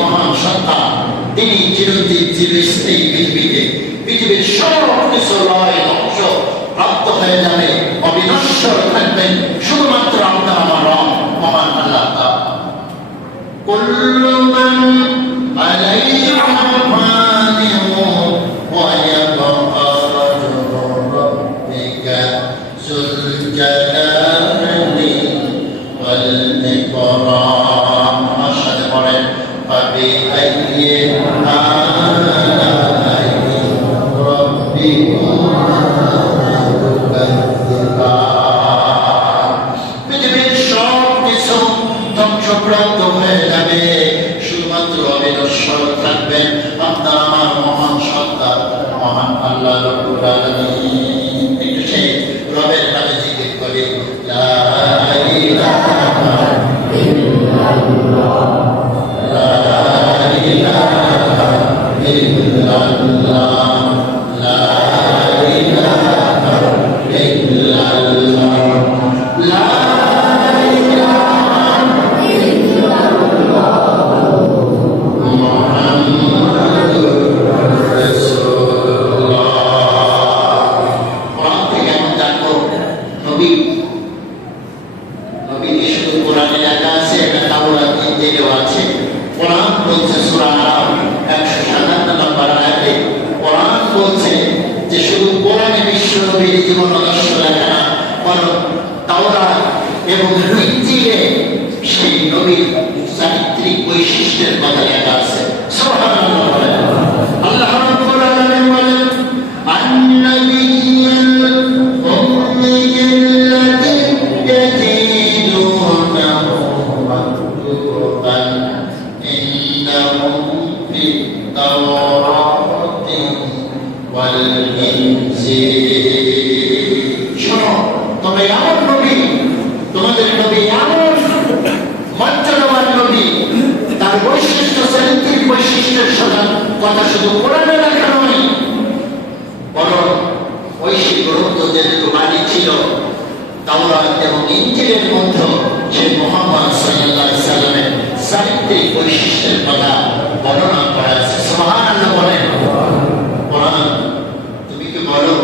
মহান সত্তা তিনি চিরঞ্জীব চিরস্থায়ী পৃথিবীতে পৃথিবীর সব কিছু লয় ধ্বংস প্রাপ্ত হয়ে যাবে, অবিনশ্বর থাকবেন শুধুমাত্র আপনার আমার রব মহান আল্লাহ তাআলা। কুল্লু মান আলাইহা ফানিউ ওয়া ইয়াবকা ওয়াজহু রাব্বিকা যুল জালালি ওয়াল ইকরাম। আমার সাথে পড়েন ফাবি আইয়ি আলাইহি রাব্বিকুমা তুকাজ্জিবান। পৃথিবীর সব কিছু ধ্বংসপ্রাপ্ত হয়ে যাবে, শুধুমাত্র অবিনশ্বর থাকবেন আপনার আমার মহান সত্তা মহান আল্লাহ রাব্বুল আলামিন। একটু সেই রবের নামে জিকির করি, লা ইলাহা ইল্লাল্লাহ, লা ইলাহা ইল্লাল্লাহ, লা ইলাহা ইল্লাল্লাহ, লা জীবন আদর্শ লেখা না, বরং তাওরাত এবং ইনজিলে সেই নবীর চারিত্রিক বৈশিষ্ট্যের কথা লেখা আছে। সুবহানাল্লাহ বলেন। আল্লাহ রাব্বুল আলামিন বলেন আন-নাবিয়্যুল উম্মিয়্যুল্লাযী ইয়াজিদুনাহু মাকতুবান ইনদাহুম ফিত-তাওরাতি ওয়াল ইনজিল। তবে এমন নবী, তোমাদের নবী এমন মর্যাদাবান নবী, তার বৈশিষ্ট্য চারিত্রিক বৈশিষ্ট্যের কথা শুধু কোরআনে লেখা নয়, বরং ঐশী গ্রন্থ যেহেতু বাণী ছিল তাওরাত এবং ইনজিলের মধ্যে সেই মুহাম্মদ সাল্লাল্লাহু আলাইহি সাল্লামের চারিত্রিক বৈশিষ্ট্যের কথা বর্ণনা করা আছে। সুবহানাল্লাহ বলেন। কোরআন তুমি কি বলো,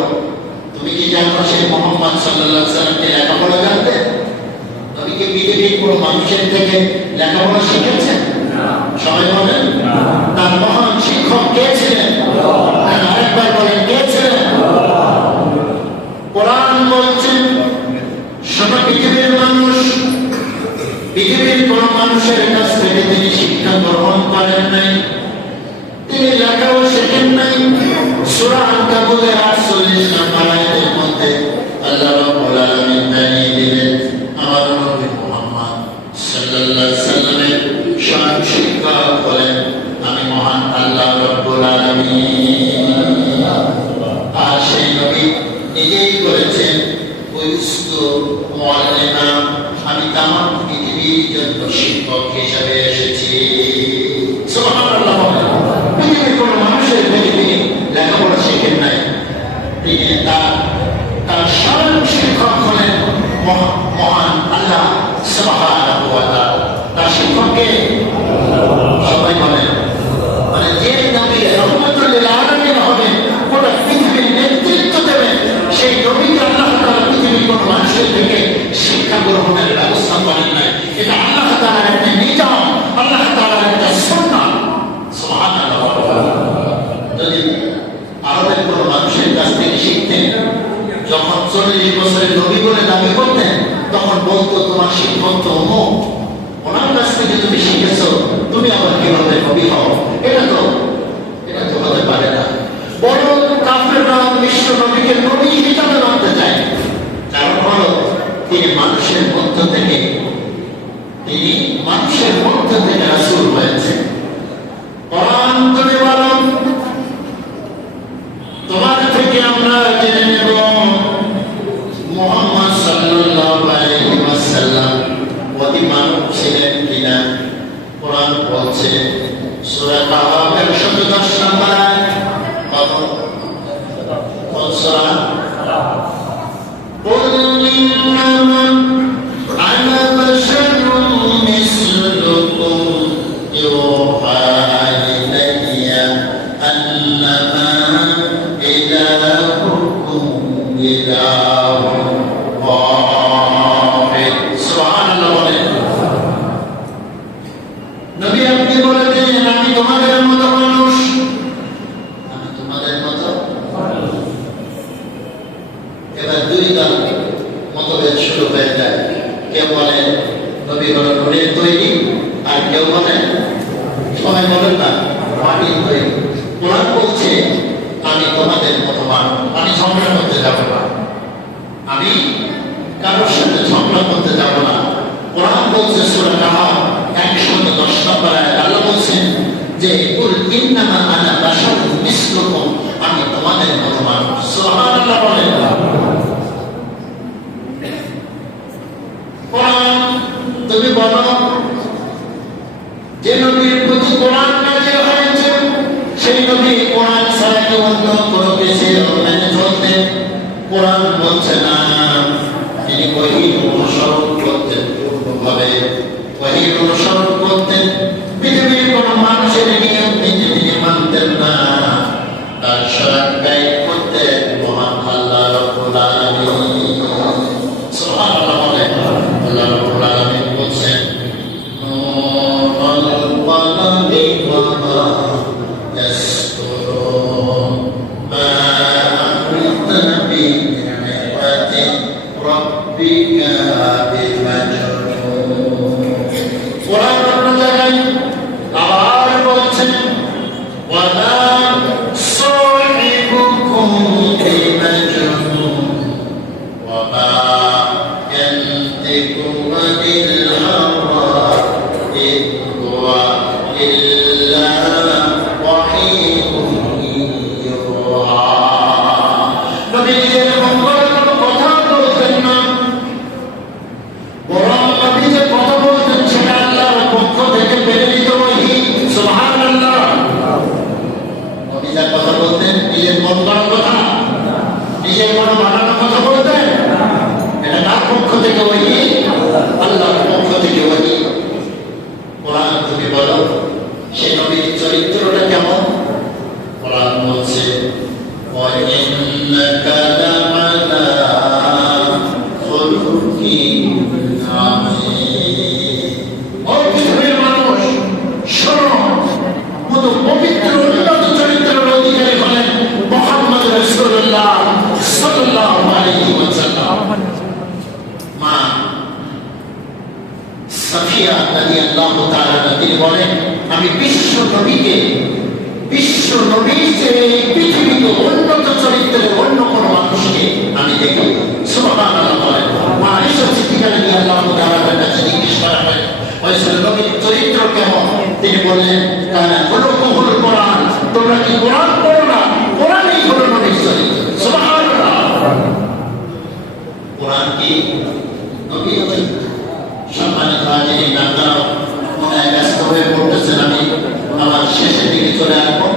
তুমি কি জানো সেই মুহাম্মদ সাল্লাল্লাহু আলাইহি সাল্লামকে লেখাপড়া জানতেন? নবী কি পৃথিবীর কোনো মানুষের থেকে লেখাপড়া শিখেছেন? সবাই বলেন তার মহান শিক্ষক কে ছিলেন? আরেকবার বলেন কে ছিলেন? কোরআন বলছেন সারা পৃথিবীর মানুষ, পৃথিবীর কোন মানুষের কাছ থেকে তিনি শিক্ষা গ্রহণ করেন নাই, তিনি লেখাও শেখেন নাই। সূরা আনকাবুতের 48 নম্বর আয়াতের মধ্যে আল্লাহ রাব্বুল আলামিন জানিয়ে দিলেন আমার নবী মুহাম্মদ সাল্লাল্লাহু আলাইহি সাল্লামের শান শিক্ষক হলেন আমি মহান আল্লাহ রাব্বুল আলামিন। আর সেই নবী নিজেই বলেছেন বৈস্তু মুআল্লিমা, আমি তামাম পৃথিবীর জন্য শিক্ষক হিসেবে এসেছি। সুবহানাল্লাহ। পৃথিবীর কোন মানুষের থেকে তিনি লেখাপড়া শিখেন নাই, তিনি তার শান শিক্ষক হলেন মহান আল্লাহ সুবহানাহু ওয়া তাআলা। তার শিক্ষককে সবাই বলেন মানে যে নবী রহমাতুল লিল আলামিন হবেন, গোটা পৃথিবীর নেতৃত্ব দেবেন, সেই নবীকে আল্লাহ তাআলা পৃথিবীর কোন মানুষের থেকে শিক্ষা গ্রহণের ব্যবস্থা করেন নাই। এটা আল্লাহ তাআলার একটা নিজাম, আল্লাহ তাআলার একটা সুন্নাহ। সুবহানাল্লাহ। যদি আরবের কোন মানুষের কাছ থেকে শিখতেন, যখন 40 বছরের নবী বলে দাবি করতেন, তখন বলতো তোমার শিক্ষক তো অমুক, ওনার কাছ থেকে তুমি শিখেছো, তুমি আবার কিভাবে নবী হও? এটা তো হতে পারে না। বরং কাফেররা বিশ্ব নবীকে নবী হিসাবে মানতে চায়, কারণ হলো তিনি মানুষের মধ্য থেকে রাসূল হয়েছেন। কোরআন তুমি বলো তোমার থেকে আমরা জেনে নেব মুহাম্মদ সাল্লাল্লাহু আলাইহি ওয়াসাল্লাম অতি মানব ছিলেন কিনা। কোরআন বলছে সূরা কাহফের ১৭ নম্বর আয়াত, কত সূরা قل إنما أنا بشر مثلكم يوحى তোমাদের মতো মানুষ, আমি তোমাদের মতো। এবার দুই দল মতভেদ শুরু হয়ে যায়। কেউ বলে নবী হলো নূরের তৈরি, আর কেউ বলে সবাই বলেন না মাটির তৈরি। কোরআন বলছে আমি তোমাদের মতো মানুষ, আমি ঝগড়া করতে যাব না, আমি কারোর সাথে ঝগড়া করতে যাব না। কোরআন বলছে সূরা কাহাফ 110 নম্বর আয়াত, আল্লাহ বলছেন যে কুল ইন্নামা আনা বাশারুম মিসলুকুম, আমি তোমাদের মতো মানুষ। সুবহানাল্লাহ বলেন। কোরআন তুমি বলো যে নবীর প্রতি কোরআন নাযিল হয়েছে সেই নবী কোরআন ছাড়া কি অন্য কোনো কিছু মেনে চলতেন? কোরআন বলছে না, তিনি ওহী অনুসরণ করতেন, পূর্ণভাবে ওহী অনুসরণ করতেন। পৃথিবীর কোন মানুষের নিয়ম নীতি তিনি মানতেন না, তার শরণ ব্যয় করতেন মহান আল্লাহ রাব্বুল আলামিন। সুবহানাল্লাহ বলেন। আল্লাহ রাব্বুল আলামিন বলছেন নূরুল কলমি ওয়া মা ইয়াসতুরুন মা আনতা বিনি'মাতি রাব্বিকা বিমাজনুন। কোরআন অন্য জায়গায় আবার বলছেন ওয়ালা সাহিবুকুম বিমাজনুন ওয়া মা ইয়ানতিকু আনিল হাওয়া ইন হুয়া ইল্লা ওয়াহিয়ুন ইউহা। নবী নিজের মঙ্গলের কোনো কথা বলতেন না, বরং নবী যে কথা বলতেন সেটা আল্লাহর পক্ষ থেকে প্রেরিত ওহী। সুবহানাল্লাহ। নবী যা কথা বলতেন নিজের মন গড়া কথা, নিজের মন বানানো কথা বলতেন, এটা তার পক্ষ থেকে ওহী, আল্লাহর পক্ষ থেকে ওহী। কোরআন তুমি বলো সেই নবীর চরিত্রটা কেমন? কোরআন বলছে ওয়া ইন্নাকা লা'আলা খুলুকিন আযীম। ও পৃথিবীর মানুষ শোনো, কত পবিত্র উন্নত চরিত্রের অধিকারী হলেন মুহাম্মদ রাসূলুল্লাহ সাল্লাল্লাহু আলাইহি ওয়াসাল্লাম। মা সাফিয়া রাদিয়াল্লাহু তাআলা তিনি বলেন আমি বিশ্ব নবীর যে পৃথিবীতে উন্নত চরিত্রের অন্য কোনো মানুষকে আমি দেখি। সুবহানাল্লাহ বলেন। মা আয়েশা সিদ্দিকা রাদিয়াল্লাহু তাআলার কাছে জিজ্ঞেস করা হয়েছিল নবীর চরিত্র কেমন? তিনি বললেন কানা খুলুকুল কোরআন, তোমরা কি কোরআন পড়ো না? কোরআনই হলো নবীর চরিত্র। সুবহানাল্লাহ। কোরআন কি নবীর চরিত্র। সম্মানিত হাজিরিন, আপনারা মনে ব্যস্ত হয়ে পড়তেছেন, আমি আমার শেষের দিকে চলে আসবো।